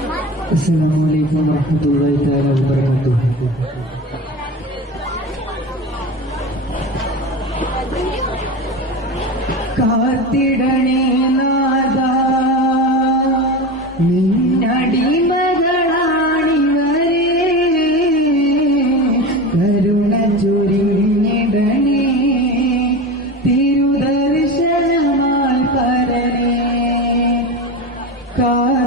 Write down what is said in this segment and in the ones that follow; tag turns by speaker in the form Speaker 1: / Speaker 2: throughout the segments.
Speaker 1: السلام عليكم ورحمة الله تعالى وبركاته കാത്തിടണേ നാദ നിന്നടിമകളാണിവരെ കരുണ ചൊരിഞ്ഞിടണേ തിരുദർശനമായി പരനേ കാത്തിടണേ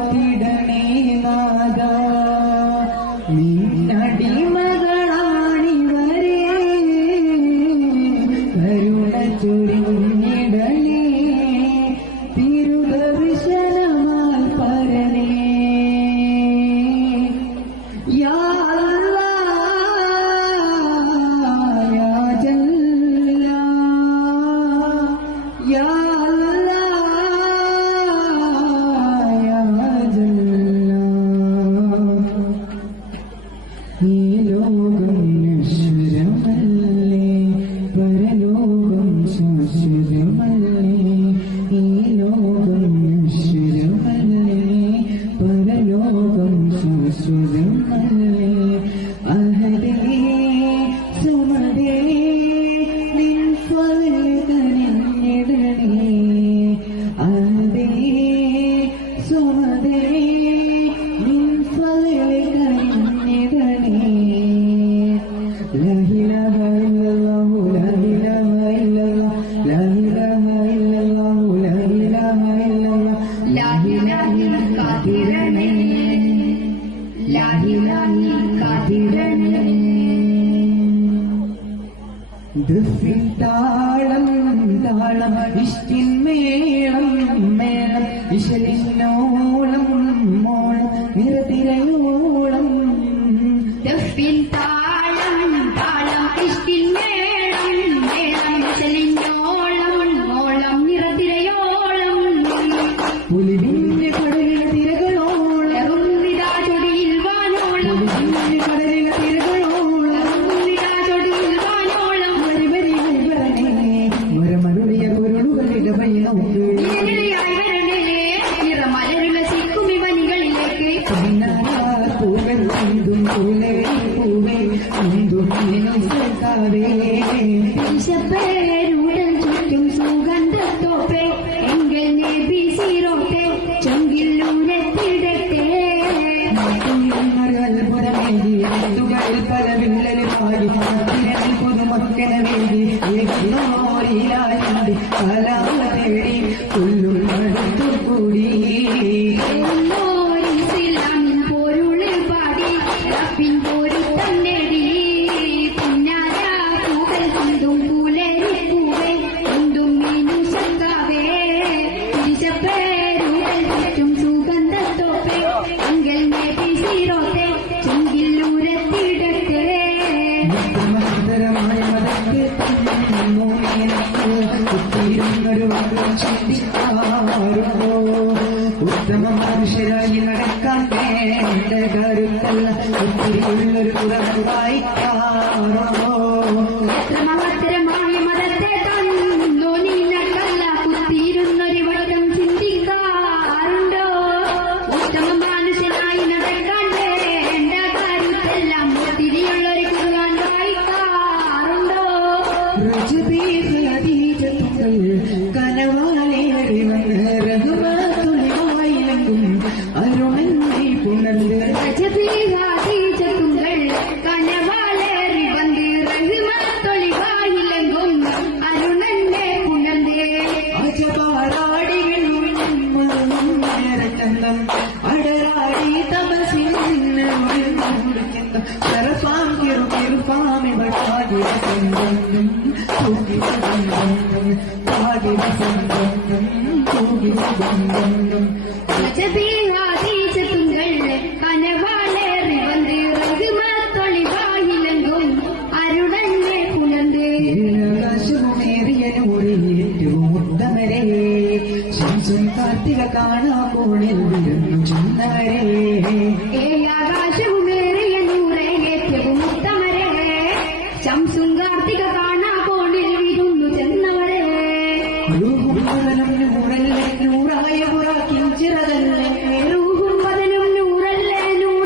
Speaker 1: കരുണ തിരുദർശനമാൽ പരനേ യാ
Speaker 2: ലാഹിലാഹി കാതിരണേ
Speaker 1: ദഫിൻ താളം പുലിവിന്റെ കടലിലെ തിരകളോളം
Speaker 2: ലഹുന്നിതാ ചൊടിയിൽ വാനോളം.
Speaker 1: പുലിവിന്റെ കടലിലെ തിരകളോളം
Speaker 2: ലഹുന്നിതാ ചൊടിയിൽ വാനോളം.
Speaker 1: വരി വരി വരണേ. മരമരുളിയ കുരുളുകളുടെ വഴി നോക്ക്
Speaker 2: നിരനിരയായി വരണേ. നിറമലരുള്ള സിക്കുമി വനികളിലേക്ക്.
Speaker 1: പൊന്നാരാർ പൂവൻ എന്തും പൂലേ പൂവേ തിരഞ്ഞിൽ പുതുമക്കന വേണ്ടി ഏകോരിയായി ഉത്തമ മനുഷ്യരായി നടക്കാൻ വേണ്ട കരുത്തല്ല. ഒത്തിരിയുള്ളൊരു കുറവ് വായിക്കാറുണ്ടോ സരസാം കിറു കിറുപാമി ഭട്ടാകി വസന്തം തൂകി വസന്തം താകി വസന്തം തൂകി വസന്തം
Speaker 2: രജതീഹാതീജത്തുങ്കൾ കനവാലേറി വന്ന് റഹ്മത്തൊളിവായിലെങ്കും അരുണന്റെ പുണർന്നേ
Speaker 1: ആകാശമേറിയ നൂറിൽ ഏറ്റവും ഉത്തമരെ ശംസും കാർത്തിക കാണാ കോണിൽ ചെന്നവരെ.
Speaker 2: ഏ Samsung Kartika